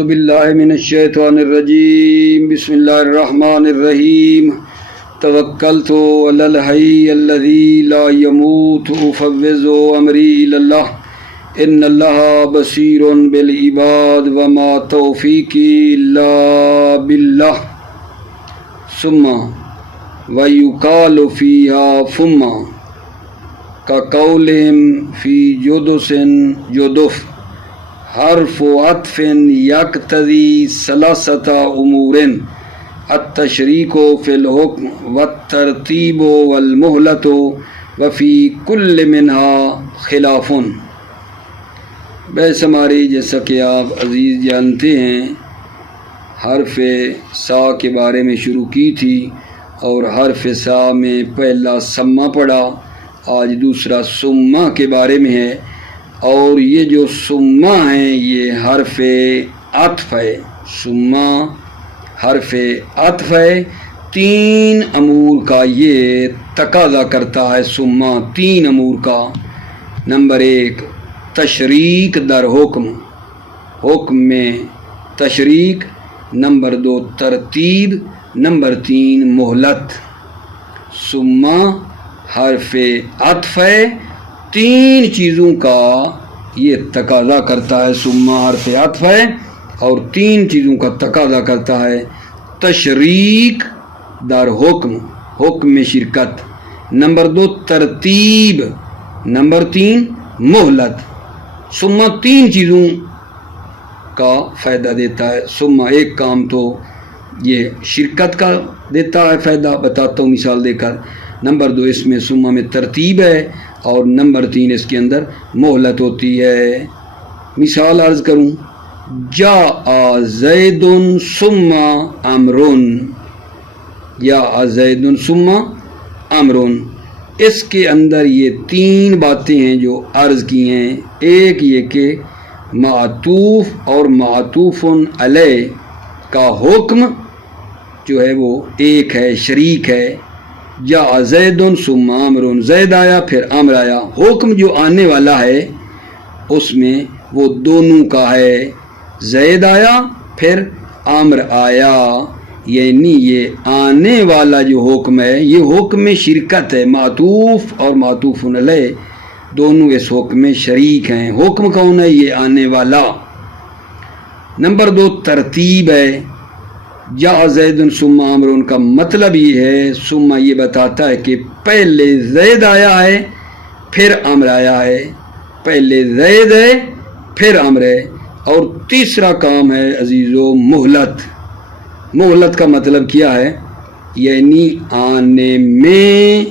اعوذ باللہ من الشیطان الرجیم بسم اللہ الرحمن الرحیم توکلت علی الحی الذی لا یموت افوض امری الی اللہ ان اللہ بصیر بالعباد وما توفیقی الا باللہ ثم ویقال فیہا ثم کقولہم فی جدس جدف حرف عطف یقتضی ثلاثۃ امور التشریک فی الحکم والترتیب والمہلۃ وفی کل منہا خلاف۔ بحث ہماری جیسا کہ آپ عزیز جانتے ہیں حرف سا کے بارے میں شروع کی تھی اور حرف سا میں پہلا سما پڑھا، آج دوسرا سما کے بارے میں ہے، اور یہ جو سما ہے یہ حرف عطف ہے۔ سما حرف عطف ہے، تین امور کا یہ تقاضا کرتا ہے۔ سما تین امور کا، نمبر ایک تشریک در حکم، حکم میں تشریک، نمبر دو ترتیب، نمبر تین مہلت۔ سما حرف عطف ہے، تین چیزوں کا یہ تقاضا کرتا ہے۔ سما حرف عطف ہے اور تین چیزوں کا تقاضا کرتا ہے۔ تشریک در حکم، حکم میں شرکت، نمبر دو ترتیب، نمبر تین مہلت۔ سما تین چیزوں کا فائدہ دیتا ہے۔ سما ایک کام تو یہ شرکت کا دیتا ہے فائدہ، بتاتا ہوں مثال دے کر۔ نمبر دو اس میں سما میں ترتیب ہے، اور نمبر تین اس کے اندر مہلت ہوتی ہے۔ مثال عرض کروں، جاء زید ثم عمر، جاء زید ثم عمر، اس کے اندر یہ تین باتیں ہیں جو عرض کی ہیں۔ ایک یہ کہ معطوف اور معطوف علیہ کا حکم جو ہے وہ ایک ہے، شریک ہے۔ جاء زید ثم عمر، زید آیا پھر عمر آیا، حکم جو آنے والا ہے اس میں وہ دونوں کا ہے۔ زید آیا پھر عمر آیا، یعنی یہ آنے والا جو حکم ہے یہ حکم میں شرکت ہے۔ معطوف اور معطوف علیہ دونوں اس حکم میں شریک ہیں۔ حکم کون ہے؟ یہ آنے والا۔ نمبر دو ترتیب ہے۔ جاء زید ثم عمر کا مطلب یہ ہے، ثم یہ بتاتا ہے کہ پہلے زید آیا ہے پھر عمر آیا ہے، پہلے زید ہے پھر عمر ہے۔ اور تیسرا کام ہے عزیزو مہلت۔ مہلت کا مطلب کیا ہے؟ یعنی آنے میں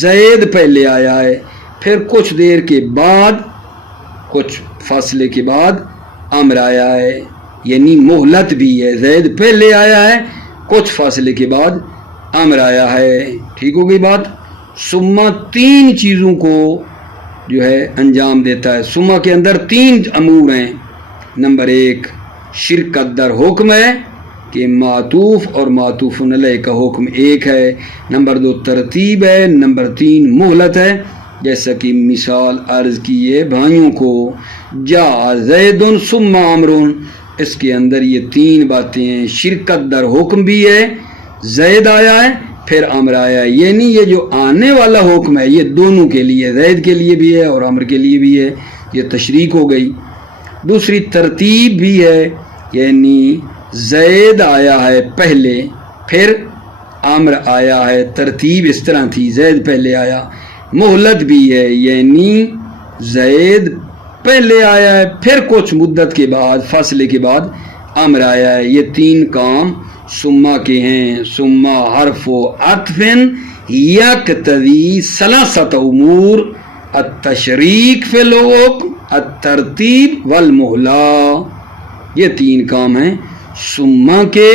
زید پہلے آیا ہے، پھر کچھ دیر کے بعد، کچھ فاصلے کے بعد عمر آیا ہے، یعنی مہلت بھی ہے۔ زید پہلے آیا ہے، کچھ فاصلے کے بعد عمر آیا ہے۔ ٹھیک ہو گئی بات؟ سما تین چیزوں کو جو ہے انجام دیتا ہے۔ سما کے اندر تین امور ہیں۔ نمبر ایک شرکت در حکم ہے کہ معطوف اور معطوف علیہ کا حکم ایک ہے۔ نمبر دو ترتیب ہے، نمبر تین مہلت ہے۔ جیسا کہ مثال عرض کیے بھائیوں کو، جاء زید ثم عمر، اس کے اندر یہ تین باتیں ہیں۔ شرکت در حکم بھی ہے، زید آیا ہے پھر عمر آیا ہے، یعنی یہ جو آنے والا حکم ہے یہ دونوں کے لیے، زید کے لیے بھی ہے اور عمر کے لیے بھی ہے، یہ تشریک ہو گئی۔ دوسری ترتیب بھی ہے، یعنی زید آیا ہے پہلے پھر عمر آیا ہے، ترتیب اس طرح تھی، زید پہلے آیا۔ مہلت بھی ہے، یعنی زید پہلے آیا ہے پھر کچھ مدت کے بعد، فاصلے کے بعد عمر آیا ہے۔ یہ تین کام سما کے ہیں۔ سما حرف عطف یقتضی ثلاثۃ امور التشریک فی الحکم الترتیب والمہلہ، یہ تین کام ہیں سما کے۔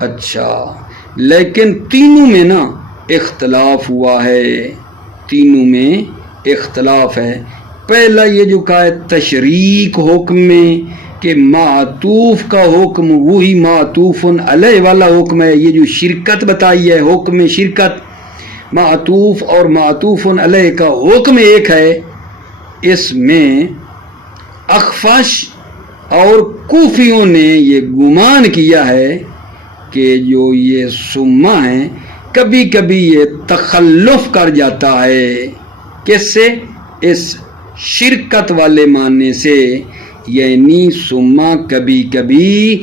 اچھا، لیکن تینوں میں نا اختلاف ہوا ہے، تینوں میں اختلاف ہے۔ پہلا یہ جو کہا ہے تشریک حکم میں کہ معطوف کا حکم وہی معطوف علیہ والا حکم ہے، یہ جو شرکت بتائی ہے حکم میں شرکت، معطوف اور معطوف علیہ کا حکم ایک ہے۔ اس میں اخفش اور کوفیوں نے یہ گمان کیا ہے کہ جو یہ سما ہے کبھی کبھی یہ تخلف کر جاتا ہے، کس سے؟ اس شرکت والے معنی سے، یعنی سما کبھی کبھی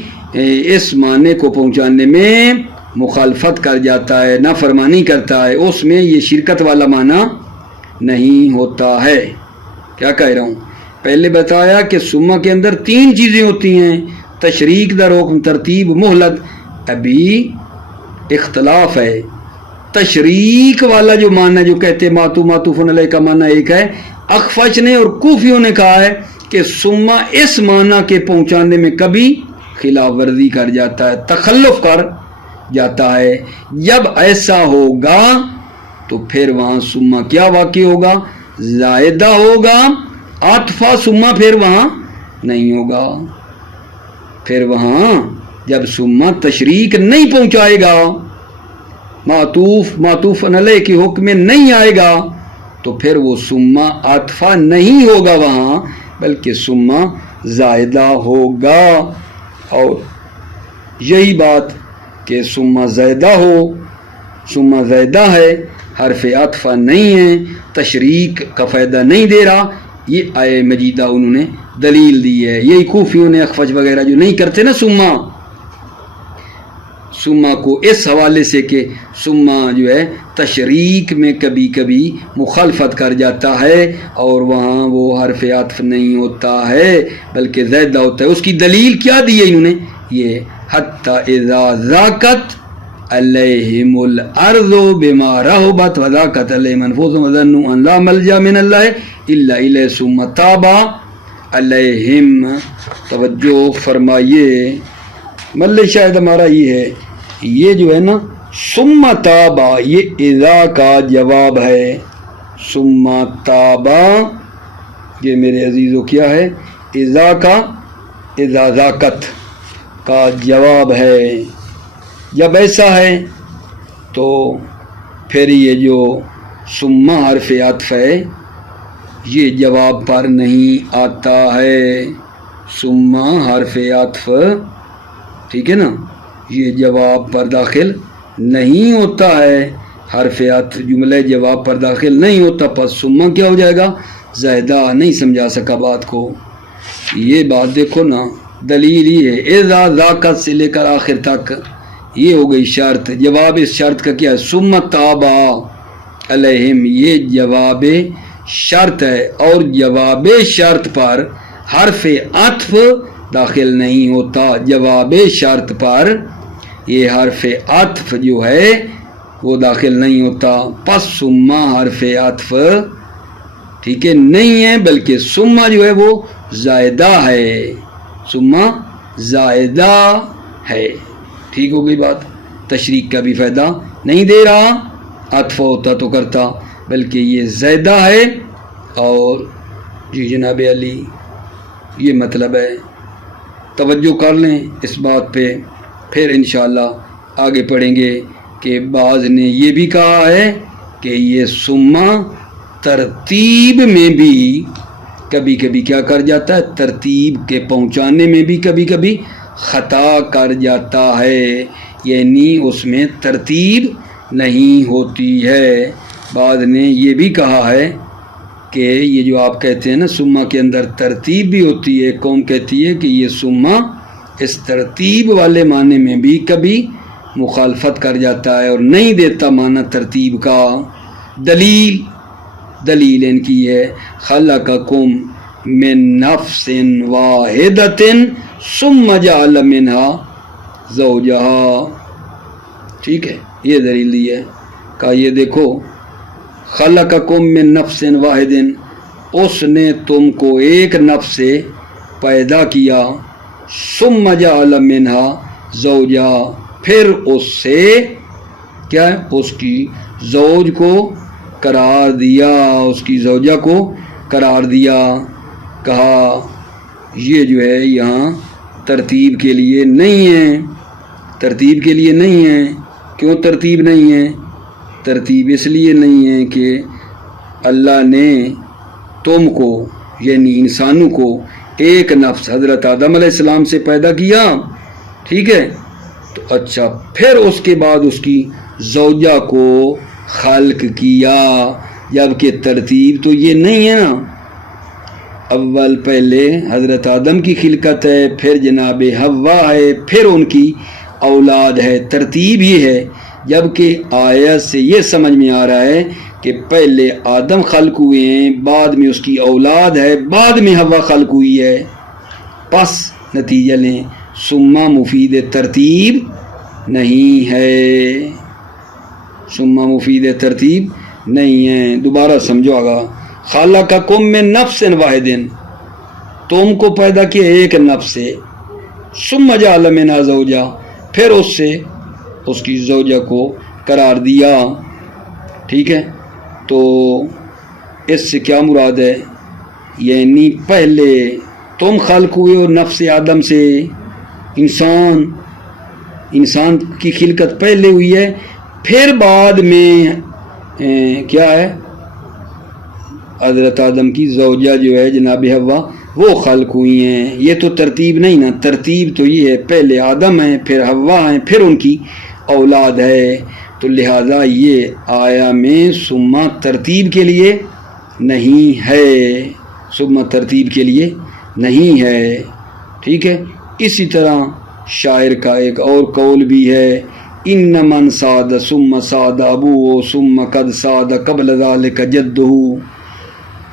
اس معنی کو پہنچانے میں مخالفت کر جاتا ہے، نافرمانی کرتا ہے، اس میں یہ شرکت والا معنی نہیں ہوتا ہے۔ کیا کہہ رہا ہوں؟ پہلے بتایا کہ سما کے اندر 3 چیزیں ہوتی ہیں، تشریک، در حکم، ترتیب، مہلت۔ ابھی اختلاف ہے، تشریک والا جو معنی جو کہتے معطوف معطوف علیہ کا معنی ایک ہے، اخفش نے اور کوفیوں نے کہا ہے کہ سما اس معنی کے پہنچانے میں کبھی خلاف ورزی کر جاتا ہے، تخلف کر جاتا ہے۔ جب ایسا ہوگا تو پھر وہاں سما کیا واقع ہوگا؟ زائدہ ہوگا، عطفہ سما پھر وہاں نہیں ہوگا۔ پھر وہاں جب سما تشریک نہیں پہنچائے گا، معطوف علیہ کے حکم میں نہیں آئے گا، تو پھر وہ سما عطفہ نہیں ہوگا وہاں، بلکہ سما زائدہ ہوگا۔ اور یہی بات کہ سما زائدہ ہو، سما زائدہ ہے، حرف عطفہ نہیں ہے، تشریک کا فائدہ نہیں دے رہا، یہ آیہ مجیدہ انہوں نے دلیل دی ہے۔ یہی کوفیوں نے اخفش وغیرہ جو نہیں کرتے نا سما کو اس حوالے سے کہ سما جو ہے تشریک میں کبھی کبھی مخالفت کر جاتا ہے اور وہاں وہ حرف عطف نہیں ہوتا ہے بلکہ زائدہ ہوتا ہے۔ اس کی دلیل کیا دی ہے انہوں نے؟ یہ حتی اذا ضاقت علیہم الارض بما رحبت وضاقت علیہم انفسہم وظنوا ان لا ملجا من اللہ الا الیہ ثم تاب علیہم۔ توجہ فرمائیے، مل شاید ہمارا یہ ہے، یہ جو ہے نا ثم تابا، یہ اذا کا جواب ہے۔ ثم تابا یہ میرے عزیزو کیا ہے؟ اذا کا، اذا ذاقت کا جواب ہے۔ جب ایسا ہے تو پھر یہ جو ثم حرف عطف ہے یہ جواب پر نہیں آتا ہے۔ ثم حرف عطف، ٹھیک ہے نا، یہ جواب پر داخل نہیں ہوتا ہے، حرف عطف جملہ جواب پر داخل نہیں ہوتا، پس ثم کیا ہو جائے گا؟ زائدہ۔ نہیں سمجھا سکا بات کو؟ یہ بات دیکھو نا، دلیل یہ ہے اذا ذاقت سے لے کر آخر تک، یہ ہو گئی شرط۔ جواب اس شرط کا کیا ہے؟ ثم تابا علیہم، یہ جواب شرط ہے، اور جواب شرط پر حرف عطف داخل نہیں ہوتا۔ جواب شرط پر یہ حرف عطف جو ہے وہ داخل نہیں ہوتا، پس ثم حرف عطف ٹھیک ہے نہیں ہے، بلکہ ثم جو ہے وہ زائدہ ہے، ثم زائدہ ہے۔ ٹھیک ہو گئی بات؟ تشریک کا بھی فائدہ نہیں دے رہا، عطف ہوتا تو کرتا، بلکہ یہ زائدہ ہے۔ اور جی جناب علی، یہ مطلب ہے، توجہ کر لیں اس بات پہ، پھر انشاءاللہ آگے پڑھیں گے کہ بعض نے یہ بھی کہا ہے کہ یہ ثم ترتیب میں بھی کبھی کبھی کیا کر جاتا ہے، ترتیب کے پہنچانے میں بھی کبھی کبھی خطا کر جاتا ہے، یعنی اس میں ترتیب نہیں ہوتی ہے۔ بعض نے یہ بھی کہا ہے کہ یہ جو آپ کہتے ہیں نا ثم کے اندر ترتیب بھی ہوتی ہے، قوم کہتی ہے کہ یہ ثم اس ترتیب والے معنی میں بھی کبھی مخالفت کر جاتا ہے اور نہیں دیتا معنی ترتیب کا۔ دلیل ان کی ہے خلقکم من نفس واحدۃ ثم جعل منها زوجها، ٹھیک ہے، یہ دلیل دی ہے، کہا یہ دیکھو خلقکم من نفس واحد، اس نے تم کو ایک نفس سے پیدا کیا، ثم جعل منها زوجها، پھر اس سے کیا ہے، اس کی زوج کو قرار دیا، اس کی زوجہ کو قرار دیا۔ کہا یہ جو ہے یہاں ترتیب کے لیے نہیں ہے، ترتیب کے لیے نہیں ہے۔ کیوں ترتیب نہیں ہے؟ ترتیب اس لیے نہیں ہے کہ اللہ نے تم کو یعنی انسانوں کو ایک نفس حضرت آدم علیہ السلام سے پیدا کیا، ٹھیک ہے، تو اچھا پھر اس کے بعد اس کی زوجہ کو خلق کیا، جبکہ ترتیب تو یہ نہیں ہے نا، اول پہلے حضرت آدم کی خلقت ہے، پھر جناب حوا ہے، پھر ان کی اولاد ہے، ترتیب یہ ہے، جبکہ آیت سے یہ سمجھ میں آ رہا ہے کہ پہلے آدم خلق ہوئے ہیں، بعد میں اس کی اولاد ہے، بعد میں حوا خلق ہوئی ہے، پس نتیجہ لیں ثم مفید ترتیب نہیں ہے، ثم مفید ترتیب نہیں ہے، دوبارہ سمجھو آگا، خلقکم من نفس واحد، تم کو پیدا کیا ایک نفس سے، ثم جعل منہا زوجہ، پھر اس سے اس کی زوجہ کو قرار دیا، ٹھیک ہے، تو اس سے کیا مراد ہے، یعنی پہلے تم خلق ہوئے ہو نفس آدم سے، انسان کی خلقت پہلے ہوئی ہے، پھر بعد میں کیا ہے حضرت آدم کی زوجہ جو ہے جناب حوا وہ خلق ہوئی ہیں، یہ تو ترتیب نہیں نا، ترتیب تو یہ ہے پہلے آدم ہیں، پھر حوا ہیں، پھر ان کی اولاد ہے، تو لہذا یہ آیا میں ثم ترتیب کے لیے نہیں ہے، ثم ترتیب کے لیے نہیں ہے، ٹھیک ہے۔ اسی طرح شاعر کا ایک اور قول بھی ہے، ان من ساد ثم ساد ابوہ ثم قد ساد قبل ذلک جدہ،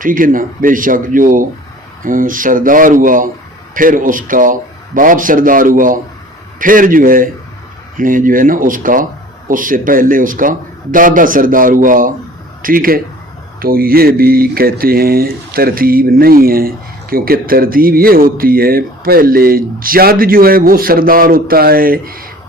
ٹھیک ہے نا، بے شک جو سردار ہوا پھر اس کا باپ سردار ہوا، پھر جو ہے نا اس سے پہلے اس کا دادا سردار ہوا، ٹھیک ہے، تو یہ بھی کہتے ہیں ترتیب نہیں ہے، کیونکہ ترتیب یہ ہوتی ہے پہلے جد جو ہے وہ سردار ہوتا ہے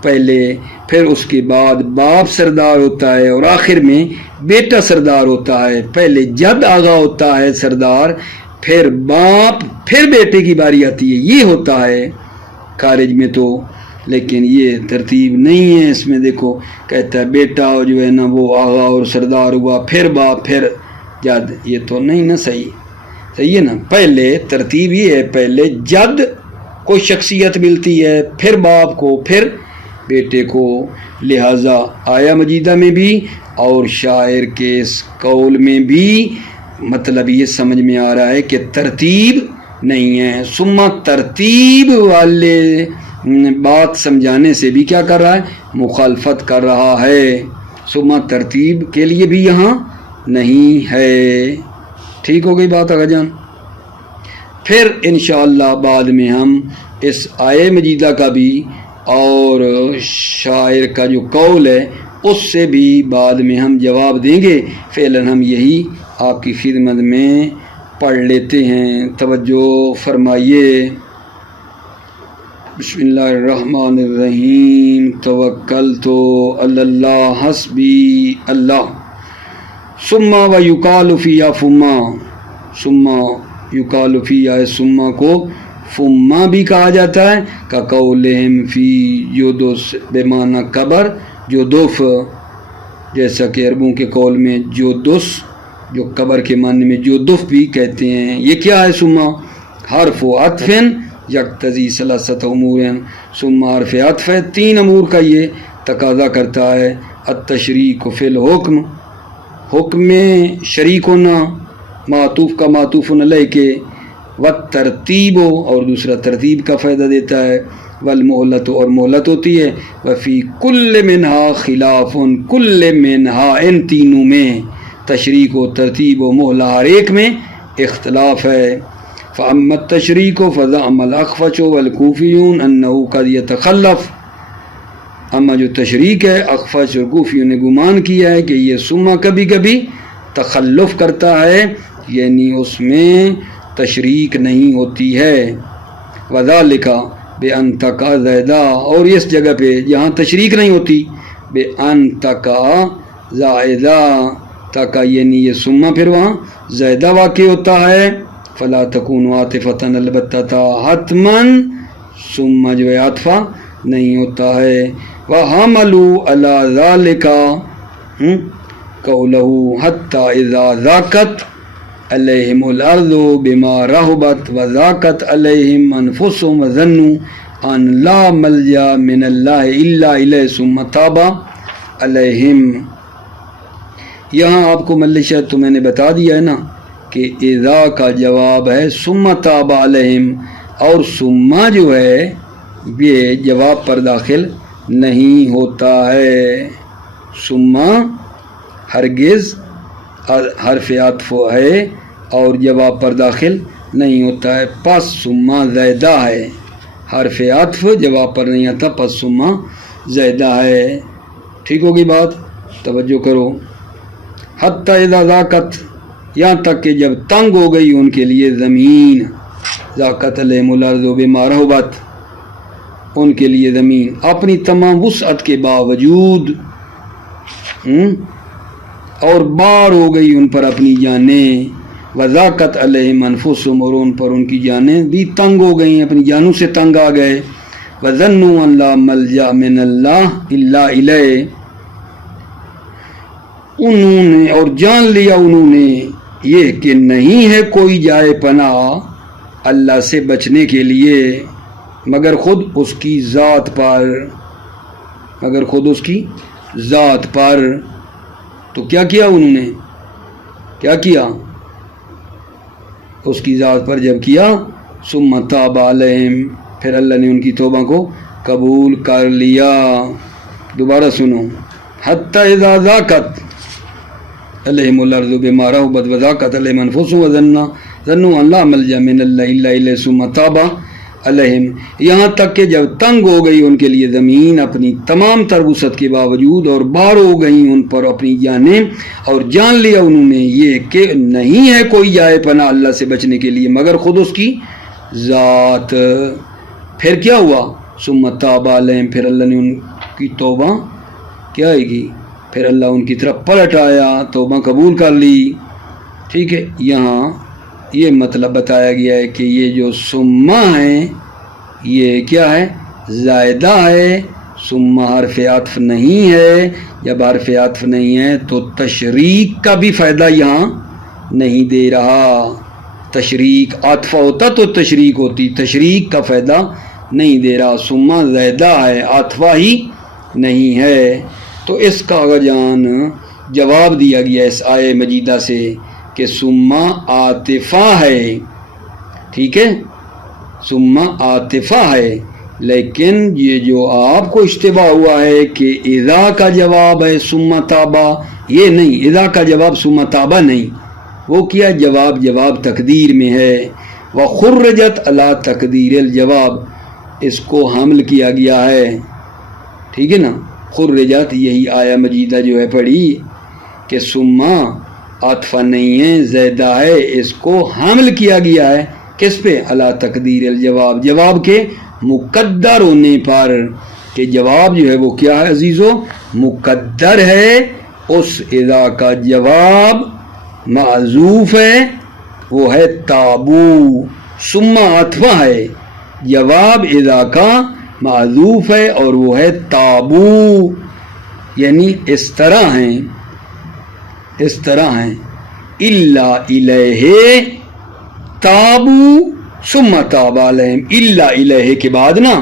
پہلے، پھر اس کے بعد باپ سردار ہوتا ہے، اور آخر میں بیٹا سردار ہوتا ہے، پہلے جد آغا ہوتا ہے سردار، پھر باپ، پھر بیٹے کی باری آتی ہے، یہ ہوتا ہے خارج میں تو، لیکن یہ ترتیب نہیں ہے اس میں، دیکھو کہتا ہے بیٹا جو ہے نا وہ آغا اور سردار ہوا، پھر باپ، پھر جد، یہ تو نہیں نا صحیح ہے نا، پہلے ترتیب یہ ہے پہلے جد کو شخصیت ملتی ہے، پھر باپ کو، پھر بیٹے کو، لہذا آیا مجیدہ میں بھی اور شاعر کے اس قول میں بھی مطلب یہ سمجھ میں آ رہا ہے کہ ترتیب نہیں ہے، ثم ترتیب والے بات سمجھانے سے بھی کیا کر رہا ہے، مخالفت کر رہا ہے، ثم ترتیب کے لیے بھی یہاں نہیں ہے، ٹھیک ہو گئی بات آگا جان۔ پھر انشاءاللہ بعد میں ہم اس آیے مجیدہ کا بھی اور شاعر کا جو قول ہے اس سے بھی بعد میں ہم جواب دیں گے، فعلاً ہم یہی آپ کی خدمت میں پڑھ لیتے ہیں، توجہ فرمائیے۔ بسم اللہ الرحمن الرحیم، توکلت علی اللہ حسبی اللہ، ثم و یقال فیہا فما، ثم یقال فیہا، ثم کو فما بھی کہا جاتا ہے، کا قولہم فی جودس بمعنی قبر، جودف، جیسا کہ عربوں کے قول میں جودس جو قبر کے معنی میں جودف بھی کہتے ہیں۔ یہ کیا ہے ثم؟ حرف عطف یقتضی ثلاثۃ امور، ثم حرف عطف ہے، تین امور کا یہ تقاضا کرتا ہے، التشریک فی الحکم، حکم میں شریک ہونا، معطوف کا معطوف علیہ کے، والترتیب، اور دوسرا ترتیب کا فائدہ دیتا ہے، والمہلت، اور مہلت ہوتی ہے، وفی کل منہا خلاف، کل منہا، ان تینوں میں تشریک و ترتیب و مہلہ ہر ایک میں اختلاف ہے۔ فاما التشریک فزعم الاخفش والکوفیون انہ قد یتخلف، اما جو تشریک ہے اخفش اور کوفیوں نے گمان کیا ہے کہ یہ ثم کبھی کبھی تخلف کرتا ہے، یعنی اس میں تشریک نہیں ہوتی ہے، وذالک بأن تقع زائدہ، اور اس جگہ پہ جہاں تشریک نہیں ہوتی، بأن تقع زائدہ، تقع یعنی یہ ثم پھر وہاں زائدہ واقع ہوتا ہے، فلا تکون عاطفۃ، البتہ حتماً ثم جو ہے عاطفہ نہیں ہوتا ہے، وحملوا علی ذالک قولہ حتی اذا ذاقت علیہم الارض بما رحبت وضاقت علیہم انفسہم وظنوا ان لا ملجا من اللہ الا الیہ ثم تاب علیہم. یہاں آپ کو مل شاید تو میں نے بتا دیا ہے نا کہ اذا کا جواب ہے ثم تاب علیہم، اور ثم جو ہے یہ جواب پر داخل نہیں ہوتا ہے. ثم ہرگز حرف عطف ہے اور جواب پر داخل نہیں ہوتا ہے. پس ثم زائدہ ہے، حرف عطف جواب پر نہیں آتا، پس ثم زائدہ ہے. ٹھیک ہوگی بات؟ توجہ کرو. حتی اذا ضاقت، یہاں تک کہ جب تنگ ہو گئی ان کے لیے زمین. ضاقت علیہم الارض بما رحبت، ان کے لیے زمین اپنی تمام وسعت کے باوجود، اور بار ہو گئی ان پر اپنی جانیں. وضاقت علیہم انفسہم، اور ان پر ان کی جانیں بھی تنگ ہو گئیں، اپنی جانوں سے تنگ آ گئے. وظنوا ان لا ملجا من اللہ الا الیہ، انہوں نے اور جان لیا انہوں نے یہ کہ نہیں ہے کوئی جائے پناہ اللہ سے بچنے کے لیے مگر خود اس کی ذات پر، مگر خود اس کی ذات پر. تو کیا کیا انہوں نے؟ کیا کیا؟ اس کی ذات پر جب کیا، ثم تاب علیہم، پھر اللہ نے ان کی توبہ کو قبول کر لیا. دوبارہ سنو. حتی اذا ضاقت علیہم الارض بما رحبت وضاقت علیہم انفسہم وظنوا ان لا ملجا من اللہ الا الیہ ثم تاب علیہم، یہاں تک کہ جب تنگ ہو گئی ان کے لیے زمین اپنی تمام تر وسعت کے باوجود، اور بار ہو گئیں ان پر اپنی جانیں، اور جان لیا انہوں نے یہ کہ نہیں ہے کوئی جائے پناہ اللہ سے بچنے کے لیے مگر خود اس کی ذات. پھر کیا ہوا؟ ثم تاب علیہم، پھر اللہ نے ان کی توبہ کیا آئے گی، پھر اللہ ان کی طرف پلٹ آیا، توبہ قبول کر لی. ٹھیک ہے، یہاں یہ مطلب بتایا گیا ہے کہ یہ جو ثم ہے یہ کیا ہے؟ زائدہ ہے. ثم حرف عطف نہیں ہے. جب حرف عطف نہیں ہے تو تشریک کا بھی فائدہ یہاں نہیں دے رہا. تشریک عطف ہوتا تو تشریک ہوتی، تشریک کا فائدہ نہیں دے رہا. ثم زائدہ ہے، عطفہ ہی نہیں ہے. تو اس کا جان جواب دیا گیا اس آیہ مجیدہ سے کہ ثم عاطفہ ہے. ٹھیک ہے، ثم عاطفہ ہے. لیکن یہ جو آپ کو اشتباہ ہوا ہے کہ اذا کا جواب ہے ثم تابا، یہ نہیں، اذا کا جواب ثم تابا نہیں. وہ کیا جواب تقدیر میں ہے. وخرجت علی تقدیر الجواب، اس کو حمل کیا گیا ہے. ٹھیک ہے نا، خرجت یہی آیہ مجیدہ جو ہے پڑھی کہ ثم عطفہ نہیں ہے، زیادہ ہے، اس کو حمل کیا گیا ہے کس پہ؟ علی تقدیر الجواب، جواب کے مقدر ہونے پر، کہ جواب جو ہے وہ کیا ہے عزیزو؟ مقدر ہے. اس اذا کا جواب معذوف ہے، وہ ہے تابو. ثم عطفہ ہے، جواب اذا کا معذوف ہے اور وہ ہے تابو. یعنی اس طرح ہیں الا الیہ تابو ثم تاب علیہم. الا الیہ کے بعد نا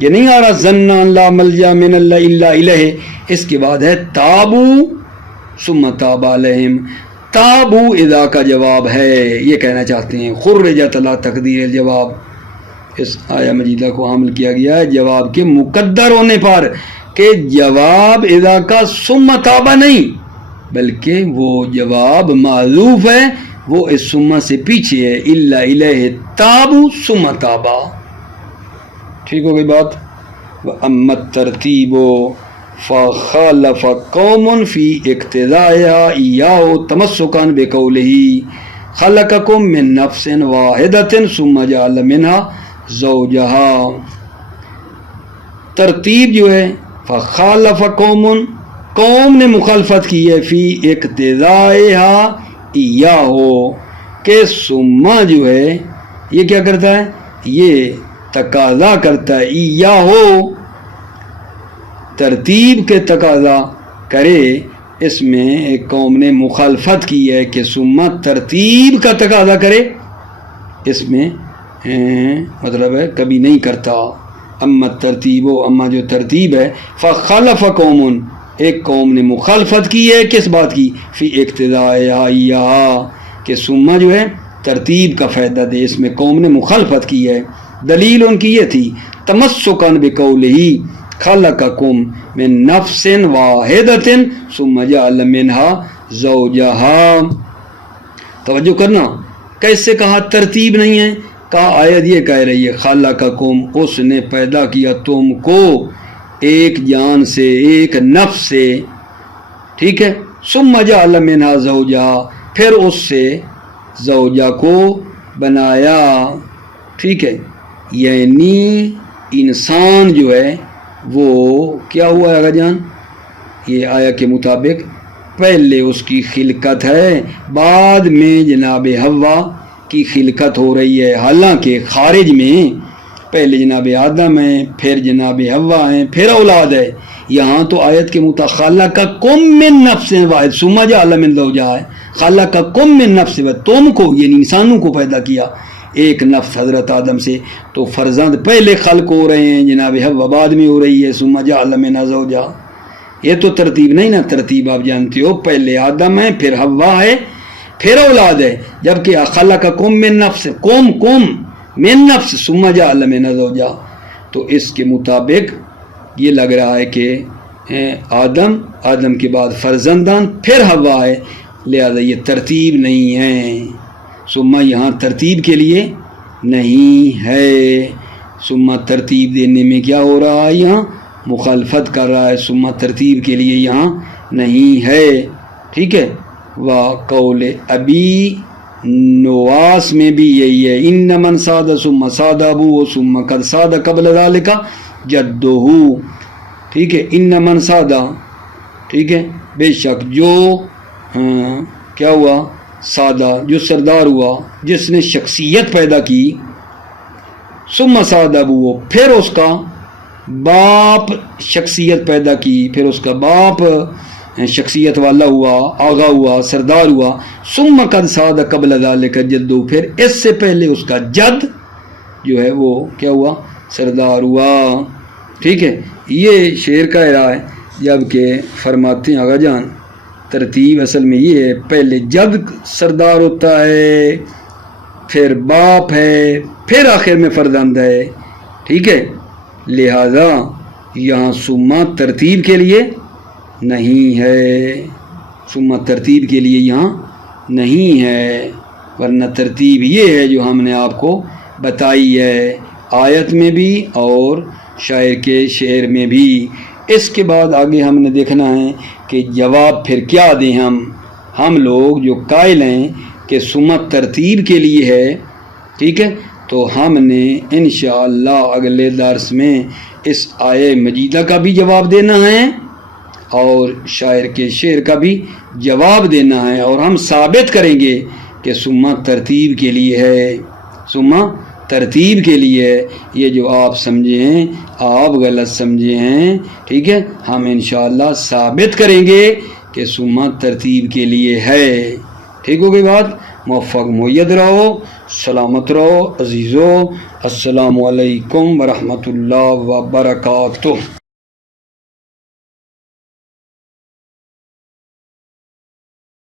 یہ نہیں آ رہا ظن ان لا ملجا من اللہ الا الیہ، اس کے بعد ہے تابو ثم تاب علیہم. تابو اذا کا جواب ہے، یہ کہنا چاہتے ہیں. خرجت علی تقدیر الجواب، اس آیہ مجیدہ کو حامل کیا گیا ہے جواب کے مقدر ہونے پر، کہ جواب اذا کا ثم تابا نہیں بلکہ وہ جواب معذوف ہے، وہ اس ثم سے پیچھے ہے. الا الیہ تابو ثم تابا. ٹھیک ہو گئی بات؟ وَأَمَّا التَّرْتِيبُ فَخَالَفَ قَوْمٌ فِي اقْتِدَائِهَا إِيَّاهُ تَمَسُّكًا بِقَوْلِهِ خَلَقَكُم مِّن نَّفْسٍ وَاحِدَةٍ ثُمَّ جَعَلَ مِنْهَا زَوْجَهَا. ترتیب جو ہے فخالف قوم نے مخالفت کی ہے فی اقتضائها ایاہو، کہ ثم جو ہے یہ کیا کرتا ہے؟ یہ تقاضا کرتا ہے ایاہو، ترتیب کے تقاضا کرے اس میں ایک قوم نے مخالفت کی ہے کہ ثم ترتیب کا تقاضا کرے، اس میں مطلب ہے کبھی نہیں کرتا. اما ترتیب و اما جو ترتیب ہے، فخلف قوم، ایک قوم نے مخالفت کی ہے کس بات کی، فی اقتداء کہ ثم جو ہے ترتیب کا فائدہ دے، اس میں قوم نے مخالفت کی ہے. دلیل ان کی یہ تھی تمسکن بقولہ خلقکم من نفس واحدۃ ثم جعل منها زوجہا. توجہ کرنا، کیسے کہا ترتیب نہیں ہے، کہا آیت یہ کہہ رہی ہے خلقکم، اس نے پیدا کیا تم کو ایک جان سے، ایک نفس سے، ٹھیک ہے. ثم جعل منها زوجہا، پھر اس سے زوجہ کو بنایا، ٹھیک ہے. یعنی انسان جو ہے وہ کیا ہوا ہے جان، یہ آیا کے مطابق پہلے اس کی خلقت ہے، بعد میں جناب حوا کی خلقت ہو رہی ہے. حالانکہ خارج میں پہلے جناب آدم ہیں، پھر جناب حوا ہیں، پھر اولاد ہے. یہاں تو آیت کے خلقکم من نفس واحد ثم جعل من زوجہا ہے. خلقکم من نفس واحد، تم کو یعنی انسانوں کو پیدا کیا ایک نفس حضرت آدم سے. تو فرزند پہلے خلق ہو رہے ہیں، جناب حوا بعد میں ہو رہی ہے. ثم جعل منها زوجہا، یہ تو ترتیب نہیں نا، ترتیب آپ جانتے ہو پہلے آدم ہے، پھر حوا ہے، پھر اولاد ہے. جبکہ خلقکم من نفس، قوم من نفس ثم جعل منها زوجہا، تو اس کے مطابق یہ لگ رہا ہے کہ آدم کے بعد فرزندان، پھر حوا ہے، لہذا یہ ترتیب نہیں ہے. ثم یہاں ترتیب کے لیے نہیں ہے. ثم ترتیب دینے میں کیا ہو رہا ہے، یہاں مخالفت کر رہا ہے. ثم ترتیب کے لیے یہاں نہیں ہے، ٹھیک ہے. وقول ابی نواس میں بھی یہی ہے، ان من ساد ثم ساد ابو ثم قد ساد قبل ذلك جدہ، ٹھیک ہے. ان من سادہ، ٹھیک ہے، بے شک جو کیا ہوا، سادہ جو سردار ہوا، جس نے شخصیت پیدا کی، ثم ساد ابو، پھر اس کا باپ شخصیت پیدا کی، پھر اس کا باپ شخصیت والا ہوا، آغا ہوا، سردار ہوا. ثم قد ساد قبل ذلك جدہ، پھر اس سے پہلے اس کا جد جو ہے وہ کیا ہوا، سردار ہوا، ٹھیک ہے. یہ شعر کا ہے، جبکہ فرماتے ہیں آغا جان ترتیب اصل میں یہ ہے، پہلے جد سردار ہوتا ہے، پھر باپ ہے، پھر آخر میں فرزند ہے، ٹھیک ہے. لہذا یہاں ثم ترتیب کے لیے نہیں ہے، ثم ترتیب کے لیے یہاں نہیں ہے، ورنہ ترتیب یہ ہے جو ہم نے آپ کو بتائی ہے آیت میں بھی اور شاعر کے شعر میں بھی. اس کے بعد آگے ہم نے دیکھنا ہے کہ جواب پھر کیا دیں. ہم لوگ جو قائل ہیں کہ ثم ترتیب کے لیے ہے، ٹھیک ہے، تو ہم نے انشاءاللہ اگلے درس میں اس آیے مجیدہ کا بھی جواب دینا ہے اور شاعر کے شعر کا بھی جواب دینا ہے، اور ہم ثابت کریں گے کہ ثم ترتیب کے لیے ہے، ثم ترتیب کے لیے ہے. یہ جو آپ سمجھے ہیں آپ غلط سمجھے ہیں، ٹھیک ہے، ہم انشاءاللہ ثابت کریں گے کہ ثم ترتیب کے لیے ہے. ٹھیک ہو گئی بات. موفق معید رہو، سلامت رہو عزیزو. السلام علیکم ورحمۃ اللہ وبرکاتہ.